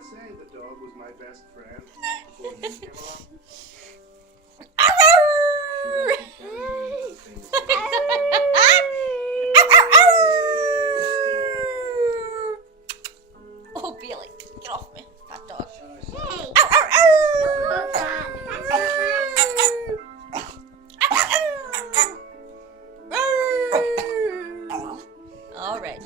I say the dog was my best friend before you came along? Oh, Billy, get off me, hot dog. Hey. All right.